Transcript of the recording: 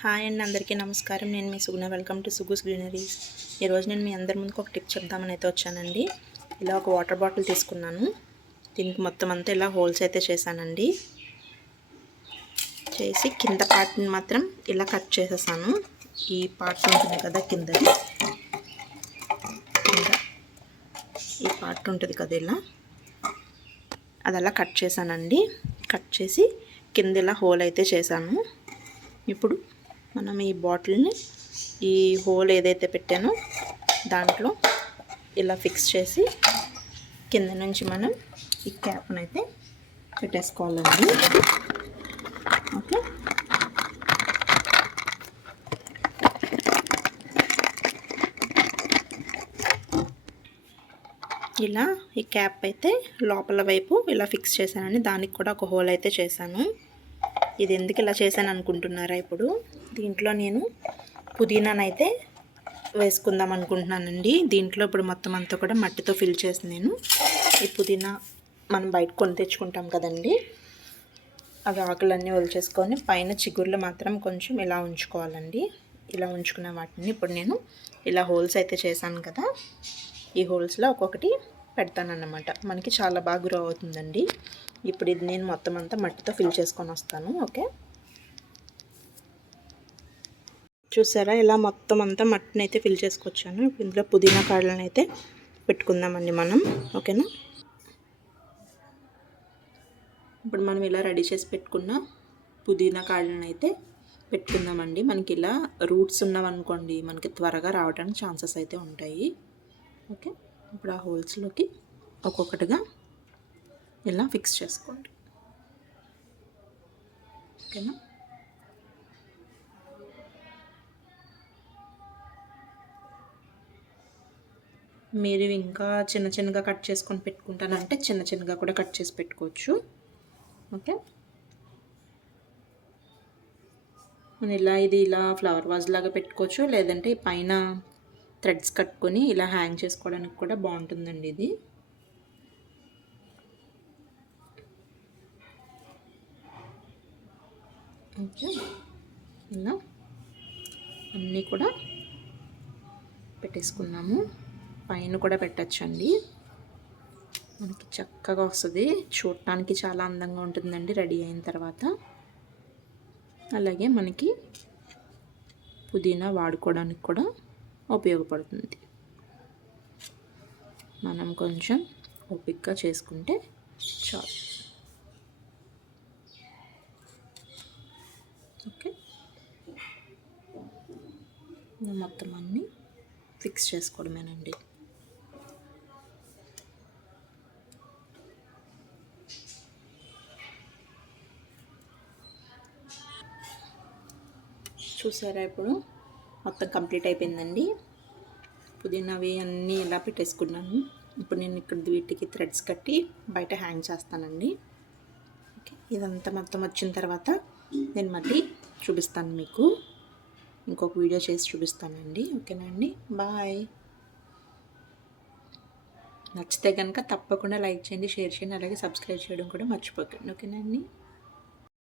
Hi అండి, అందరికీ నమస్కారం. నేను మీ Suguna. Welcome to Sugus greeneries. ఈరోజు నేను మీ అందరి ముందుకు ఒక టిప్ చెప్దామని అయితే వచ్చానండి. ఇలా ఒక వాటర్ బాటిల్ తీసుకున్నాను. దీనికి మొత్తం అంతా ఇలా హోల్స్ అయితే చేశానండి. చేసి కింద పార్ట్ని మాత్రం ఇలా కట్ చేసేసాను. ఈ పార్ట్ ఉంటుంది కదా కిందది, ఈ పార్ట్ ఉంటుంది కదా ఇలా, అది అలా కట్ చేశానండి. కట్ చేసి కింద ఇలా హోల్ అయితే చేశాను. ఇప్పుడు మనం ఈ బాటిల్ని ఈ హోల్ ఏదైతే పెట్టానో దాంట్లో ఇలా ఫిక్స్ చేసి కింద నుంచి మనం ఈ క్యాప్ని అయితే పెట్టేసుకోవాలండి. ఓకే, ఇలా ఈ క్యాప్ అయితే లోపల వైపు ఇలా ఫిక్స్ చేశానండి. దానికి కూడా ఒక హోల్ అయితే చేశాను. ఇది ఎందుకు ఇలా చేశాను అనుకుంటున్నారా? ఇప్పుడు దీంట్లో నేను పుదీనానైతే వేసుకుందాం అనుకుంటున్నానండి. దీంట్లో ఇప్పుడు మొత్తం అంతా కూడా మట్టితో ఫిల్ చేసి నేను ఈ పుదీనా మనం బయట కొని తెచ్చుకుంటాం కదండి, అవి ఆకులన్నీ వదిలేసుకొని పైన చిగుర్లు మాత్రం కొంచెం ఇలా ఉంచుకోవాలండి. ఇలా ఉంచుకున్న వాటిని ఇప్పుడు నేను ఇలా హోల్స్ అయితే చేశాను కదా, ఈ హోల్స్లో ఒక్కొక్కటి పెడతానన్నమాట. మనకి చాలా బాగా గ్రో అవుతుందండి. ఇప్పుడు ఇది నేను మొత్తం అంతా మట్టితో ఫిల్ చేసుకొని వస్తాను. ఓకే, చూసారా ఇలా మొత్తం అంతా మట్టిని అయితే ఫిల్ చేసుకొచ్చాను. ఇప్పుడు ఇందులో పుదీనా కాడలను అయితే పెట్టుకుందామండి మనం. ఓకేనా, ఇప్పుడు మనం ఇలా రెడీ చేసి పెట్టుకున్న పుదీనా కాడలను అయితే పెట్టుకుందామండి. మనకి ఇలా రూట్స్ ఉన్నవనుకోండి, మనకి త్వరగా రావడానికి ఛాన్సెస్ అయితే ఉంటాయి. ఓకే, ఇప్పుడు ఆ హోల్స్లోకి ఒక్కొక్కటిగా ఇలా ఫిక్స్ చేసుకోండి. ఓకేనా, మీరు ఇంకా చిన్న చిన్నగా కట్ చేసుకొని పెట్టుకుంటానంటే చిన్న చిన్నగా కూడా కట్ చేసి పెట్టుకోవచ్చు. ఓకే, మనం ఇది ఇలా ఫ్లవర్ వాజ్ లాగా పెట్టుకోవచ్చు, లేదంటే పైన థ్రెడ్స్ కట్టుకొని ఇలా హ్యాంగ్ చేసుకోవడానికి కూడా బాగుంటుందండి ఇది. ఓకే, ఇలా అన్నీ కూడా పెట్టేసుకున్నాము. పైన కూడా పెట్టచ్చండి, మనకి చక్కగా వస్తుంది. చూడటానికి చాలా అందంగా ఉంటుందండి రెడీ అయిన తర్వాత. అలాగే మనకి పుదీనా వాడుకోవడానికి కూడా ఉపయోగపడుతుంది. మనం కొంచెం ఓపికగా చేసుకుంటే చాలు. ఓకే, మొత్తం అన్నీ ఫిక్స్ చేసుకోవడమేనండి. చూసారా, ఇప్పుడు మొత్తం కంప్లీట్ అయిపోయిందండి. పుదీనావి అన్నీ ఇలా పెట్టేసుకున్నాను. ఇప్పుడు నేను ఇక్కడ వీటికి థ్రెడ్స్ కట్టి బయట హ్యాంగ్ చేస్తానండి. ఓకే, ఇదంతా మొత్తం వచ్చిన తర్వాత నేను మళ్ళీ చూపిస్తాను మీకు. ఇంకొక వీడియో చేసి చూపిస్తానండి. ఓకేనా అండి, బాయ్. నచ్చితే కనుక తప్పకుండా లైక్ చేయండి, షేర్ చేయండి, అలాగే సబ్స్క్రైబ్ చేయడం కూడా మర్చిపోకండి. ఓకేనా అండి.